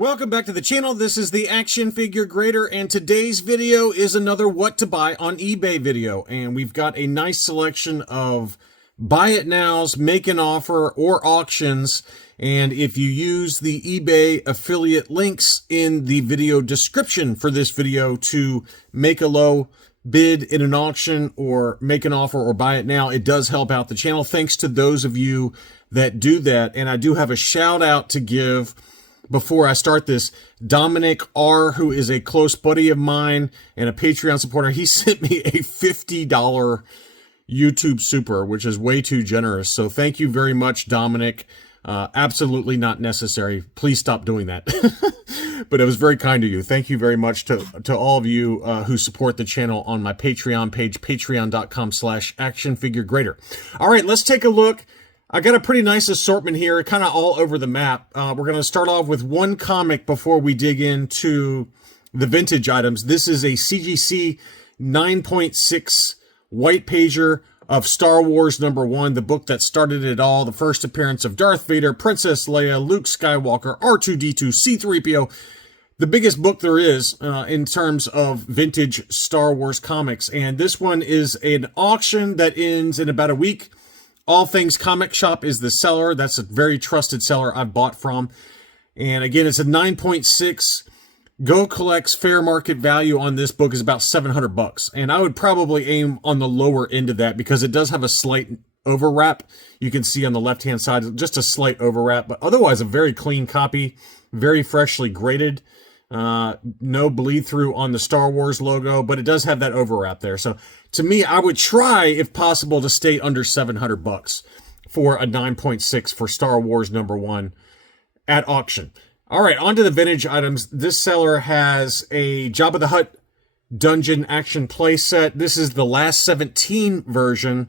Welcome back to the channel. This is the Action Figure Grader, and today's video is another what to buy on eBay video. And we've got a nice selection of buy it nows, make an offer, or auctions. And if you use the eBay affiliate links in the video description for this video to make a low bid in an auction or make an offer or buy it now, it does help out the channel. Thanks to those of you that do that. And I do have a shout out to give before I start this. Dominic R., who is a close buddy of mine and a Patreon supporter, he sent me a $50 YouTube super, which is way too generous. So thank you very much, Dominic. Absolutely not necessary. Please stop doing that. But it was very kind of you. Thank you very much to all of you who support the channel on my Patreon page, patreon.com/actionfiguregrader. All right, let's take a look. I got a pretty nice assortment here, kind of all over the map. We're going to start off with one comic before we dig into the vintage items. This is a CGC 9.6 white pager of Star Wars #1, the book that started it all, the first appearance of Darth Vader, Princess Leia, Luke Skywalker, R2-D2, C-3PO, the biggest book there is in terms of vintage Star Wars comics. And this one is an auction that ends in about a week. All Things Comic Shop is the seller. That's a very trusted seller I've bought from. And again, it's a 9.6. Go Collect's fair market value on this book is about $700. And I would probably aim on the lower end of that because it does have a slight overwrap. You can see on the left-hand side, just a slight overwrap, but otherwise a very clean copy, very freshly graded. No bleed through on the Star Wars logo, but it does have that overwrap there. So to me, I would try, if possible, to stay under $700 for a 9.6 for Star Wars #1 at auction. All right, on to the vintage items. This seller has a Jabba the Hutt Dungeon Action playset. This is the last 17 version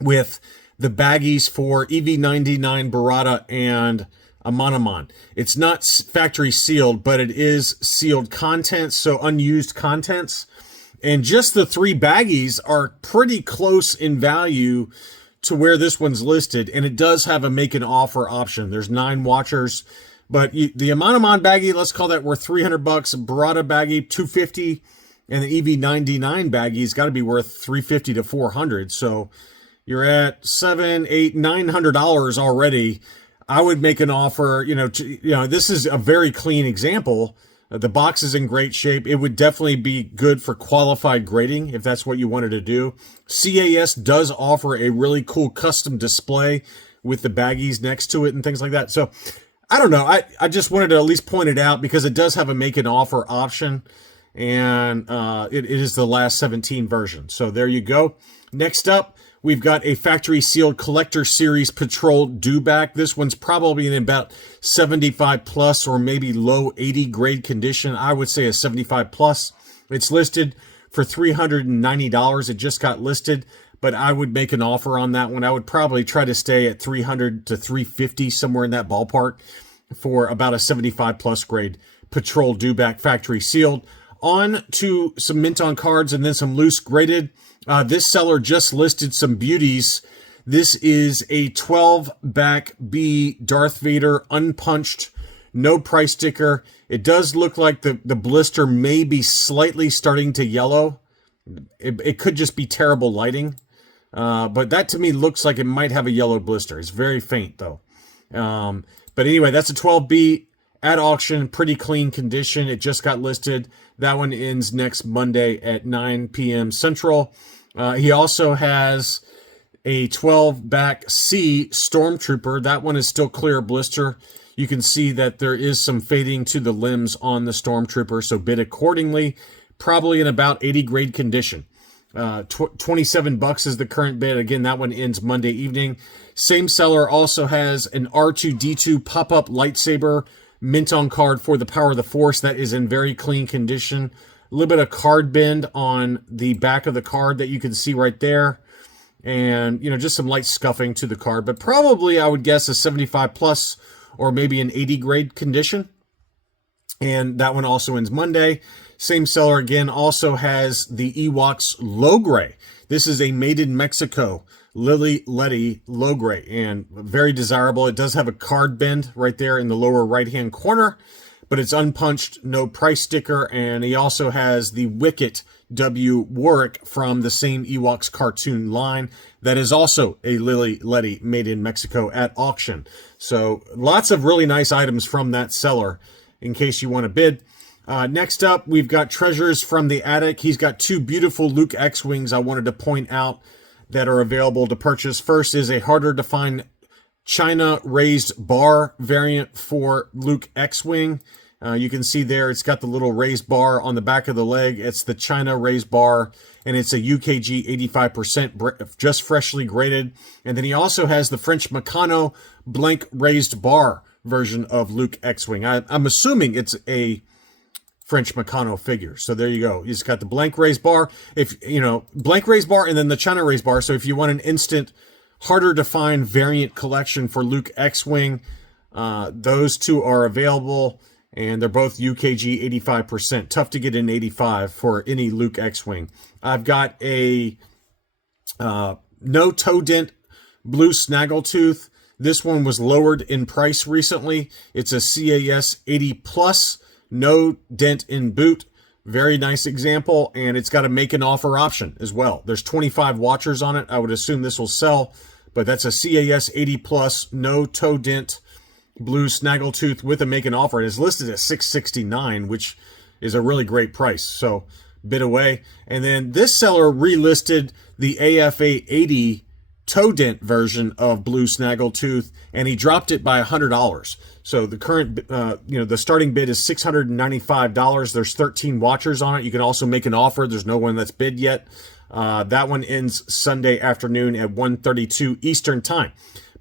with the baggies for EV99, Barada, and Amanaman. It's not factory sealed, but it is sealed contents, so unused contents. And just the 3 baggies are pretty close in value to where this one's listed, and it does have a make an offer option. There's 9 watchers, but the Amanaman baggie, let's call that worth $300. Barada baggie, $250, and the EV99 baggie's got to be worth $350 to $400. So you're at $700, $800, $900 already. I would make an offer, this is a very clean example. The box is in great shape. It would definitely be good for qualified grading if that's what you wanted to do. CAS does offer a really cool custom display with the baggies next to it and things like that. So I don't know. I just wanted to at least point it out because it does have a make an offer option, and it is the last 17 version. So there you go. Next up, we've got a factory sealed collector series Patrol Dewback. This one's probably in about 75 plus or maybe low 80 grade condition. I would say a 75 plus. It's listed for $390. It just got listed, but I would make an offer on that one. I would probably try to stay at $300 to $350, somewhere in that ballpark, for about a 75 plus grade Patrol Dewback factory sealed. On to some mint on cards and then some loose graded. This seller just listed some beauties. This is a 12 back B Darth Vader unpunched, no price sticker. It does look like the blister may be slightly starting to yellow. It could just be terrible lighting. But that to me looks like it might have a yellow blister. It's very faint though. But anyway, that's a 12B at auction, pretty clean condition. It just got listed. That one ends next Monday at 9 p.m. Central. He also has a 12 back C Stormtrooper. That one is still clear blister. You can see that there is some fading to the limbs on the Stormtrooper, so bid accordingly. Probably in about 80 grade condition. $27 is the current bid. Again, that one ends Monday evening. Same seller also has an R2-D2 pop-up lightsaber mint on card for the Power of the Force. That is in very clean condition. A little bit of card bend on the back of the card that you can see right there. And, just some light scuffing to the card. But probably, I would guess, a 75 plus or maybe an 80 grade condition. And that one also ends Monday. Same seller, again, also has the Ewoks low gray. This is a made in Mexico Lily Letty low gray, and very desirable. It does have a card bend right there in the lower right-hand corner, but it's unpunched, no price sticker, and he also has the Wicket W. Warwick from the same Ewoks cartoon line. That is also a Lily Letty made in Mexico at auction. So lots of really nice items from that seller in case you want to bid. Next up, we've got treasures from the attic. He's got two beautiful Luke X-Wings I wanted to point out that are available to purchase. First is a harder to find China raised bar variant for Luke X-Wing. You can see there it's got the little raised bar on the back of the leg. It's the China raised bar, and it's a UKG 85%, just freshly graded. And then he also has the French Meccano blank raised bar version of Luke X-Wing. I'm assuming it's a French Meccano figure. So there you go. He's got the blank raised bar, blank raised bar, and then the China raised bar. So if you want an instant, harder to find variant collection for Luke X-Wing, those two are available, and they're both UKG 85%. Tough to get an 85 for any Luke X-Wing. I've got a no toe dent blue snaggletooth. This one was lowered in price recently. It's a CAS 80 plus. No dent in boot. Very nice example, and it's got a make an offer option as well. There's 25 watchers on it. I would assume this will sell, but that's a CAS 80 plus, no toe dent, blue snaggletooth with a make an offer. It is listed at $669, which is a really great price. So bid away. And then this seller relisted the AFA 80 toe dent version of blue snaggletooth, and he dropped it by $100. So the current, the starting bid is $695. There's 13 watchers on it. You can also make an offer. There's no one that's bid yet. That one ends Sunday afternoon at 1:32 Eastern time.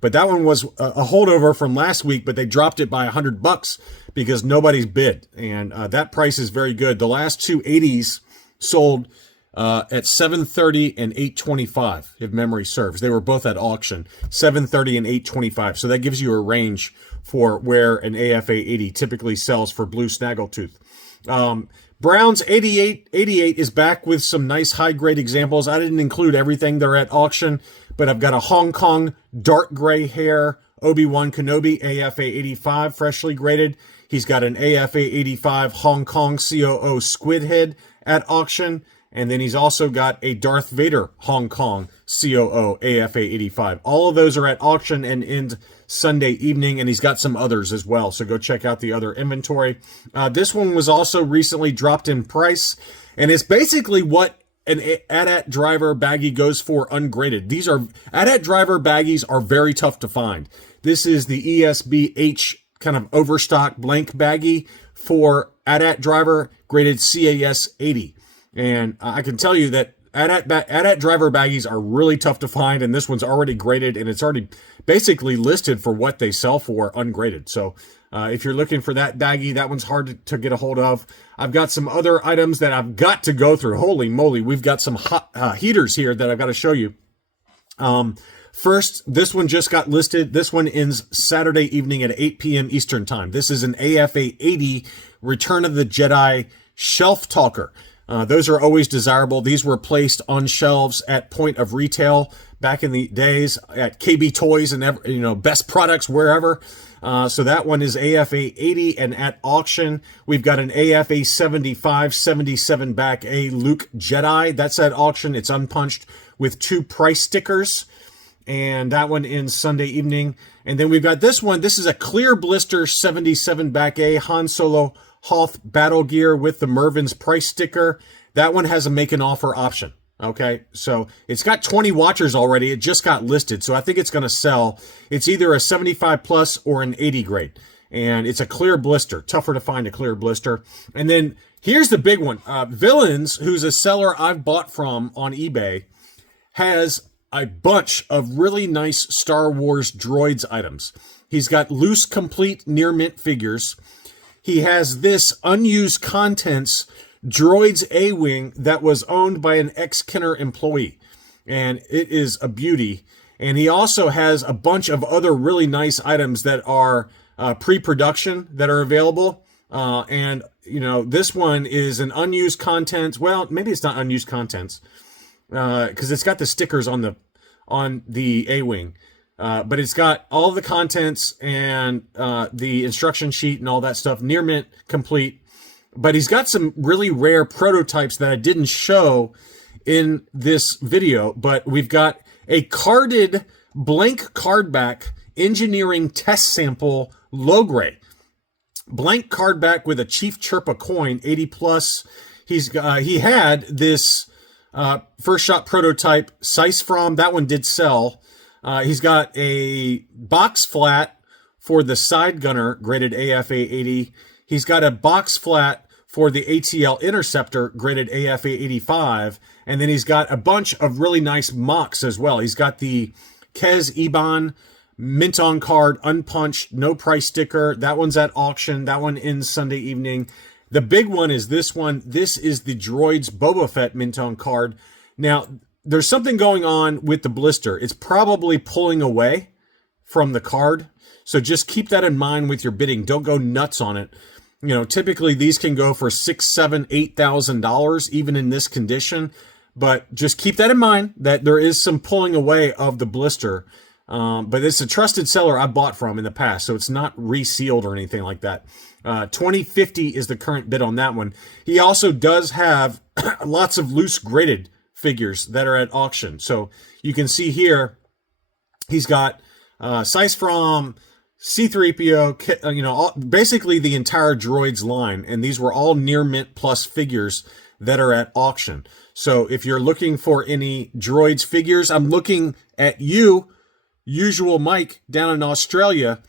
But that one was a holdover from last week, but they dropped it by $100 because nobody's bid. And that price is very good. The last two 80s sold at $730 and $825, if memory serves. They were both at auction, $730 and $825. So that gives you a range for where an AFA 80 typically sells for blue snaggletooth. Brown's 88 is back with some nice high-grade examples. I didn't include everything. They're at auction, but I've got a Hong Kong dark gray hair Obi-Wan Kenobi AFA 85 freshly graded. He's got an AFA 85 Hong Kong COO squid head at auction. And then he's also got a Darth Vader Hong Kong COO AFA 85. All of those are at auction and end Sunday evening, and he's got some others as well. So go check out the other inventory. This one was also recently dropped in price, and it's basically what an AT-AT driver baggie goes for ungraded. These are AT-AT driver baggies are very tough to find. This is the ESBH kind of overstock blank baggie for AT-AT driver graded CAS 80. And I can tell you that AT-AT driver baggies are really tough to find, and this one's already graded, and it's already basically listed for what they sell for ungraded. So if you're looking for that baggie, that one's hard to get a hold of. I've got some other items that I've got to go through. Holy moly, we've got some hot heaters here that I've got to show you. First, this one just got listed. This one ends Saturday evening at 8 p.m. Eastern Time. This is an AFA 80 Return of the Jedi Shelf Talker. Those are always desirable. These were placed on shelves at point of retail back in the days at KB Toys and Best Products wherever. So that one is AFA 80, and at auction we've got an AFA 75 77 back A Luke Jedi. That's at auction. It's unpunched with 2 price stickers, and that one ends Sunday evening. And then we've got this one. This is a clear blister 77 back A Han Solo Hoth Battle Gear with the Mervin's price sticker. That one has a make an offer option. Okay, so it's got 20 watchers already. It just got listed, so I think it's going to sell. It's either a 75 plus or an 80 grade, and it's a clear blister. Tougher to find a clear blister. And then here's the big one. Villains, who's a seller I've bought from on eBay, has a bunch of really nice Star Wars droids items. He's got loose, complete, near mint figures. He has this unused contents droids A-Wing that was owned by an ex-Kenner employee, and it is a beauty. And he also has a bunch of other really nice items that are pre-production that are available. And this one is an unused contents. Well, maybe it's not unused contents because it's got the stickers on on the A-Wing. But it's got all the contents and the instruction sheet and all that stuff, near mint complete. But he's got some really rare prototypes that I didn't show in this video. But we've got a carded blank cardback engineering test sample Logray. Blank cardback with a Chief Chirpa coin, 80 plus. He had this first shot prototype size from, that one did sell. He's got a box flat for the side gunner graded AFA 80. He's got a box flat for the ATL Interceptor graded AFA 85. And then he's got a bunch of really nice mocks as well. He's got the Kez Iban mint on card, unpunched, no price sticker. That one's at auction. That one ends Sunday evening. The big one is this one. This is the Droids Boba Fett mint on card. Now, there's something going on with the blister. It's probably pulling away from the card. So just keep that in mind with your bidding. Don't go nuts on it. You know, typically these can go for $6,000, $7,000, $8,000, even in this condition. But just keep that in mind that there is some pulling away of the blister. But it's a trusted seller I bought from in the past, so it's not resealed or anything like that. $20.50 is the current bid on that one. He also does have lots of loose graded figures that are at auction. So you can see here, he's got size from C-3PO, you know, basically the entire Droids line. And these were all near mint plus figures that are at auction. So if you're looking for any Droids figures, I'm looking at you, Usual Mike, down in Australia.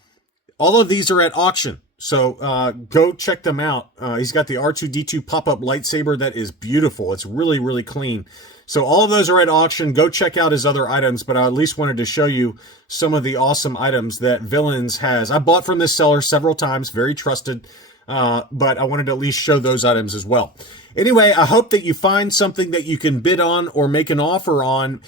All of these are at auction. So go check them out. He's got the R2-D2 pop-up lightsaber that is beautiful. It's really, really clean. So all of those are at auction. Go check out his other items, but I at least wanted to show you some of the awesome items that Villains has. I bought from this seller several times, very trusted, but I wanted to at least show those items as well. Anyway, I hope that you find something that you can bid on or make an offer on.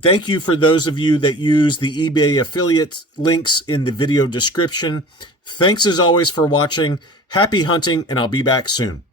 Thank you for those of you that use the eBay affiliate links in the video description. Thanks as always for watching. Happy hunting, and I'll be back soon.